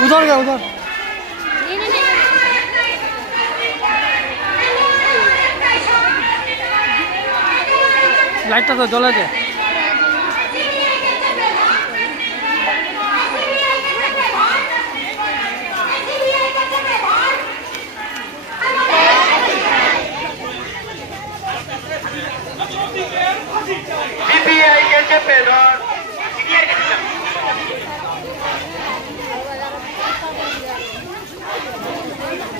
उधर गया उधर लाइट तो जला दे सीबीआई के चपेदार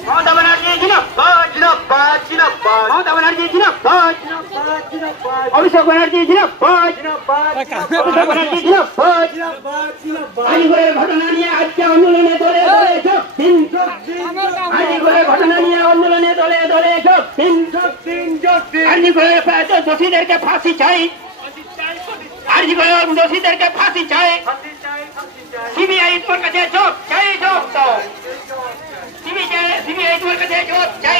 ममता बनर्जी जिंदाबाद जिंदाबाद जिंदाबाद ममता बनर्जी जिंदाबाद जिंदाबाद जिंदाबाद अभिषेक बनर्जी जिंदाबाद जिंदाबाद अभिषेक बनर्जी जिंदाबाद जिंदाबाद जिंदाबाद আলিগড়ের ঘটনা নিয়ে আজকে আন্দোলনে দলে দলে যোগ দিন আলিগড়ের ঘটনা নিয়ে আন্দোলনে দলে দলে যোগ দিন আলিগড়ের দোষীদেরকে ফাঁসি চাই আলিগড়ের দোষীদেরকে ফাঁসি চাই সিবিআই তোমার কাছে যোগ চাই যোগ দাও सीबीआई तुम्हारे कथे जो चाहे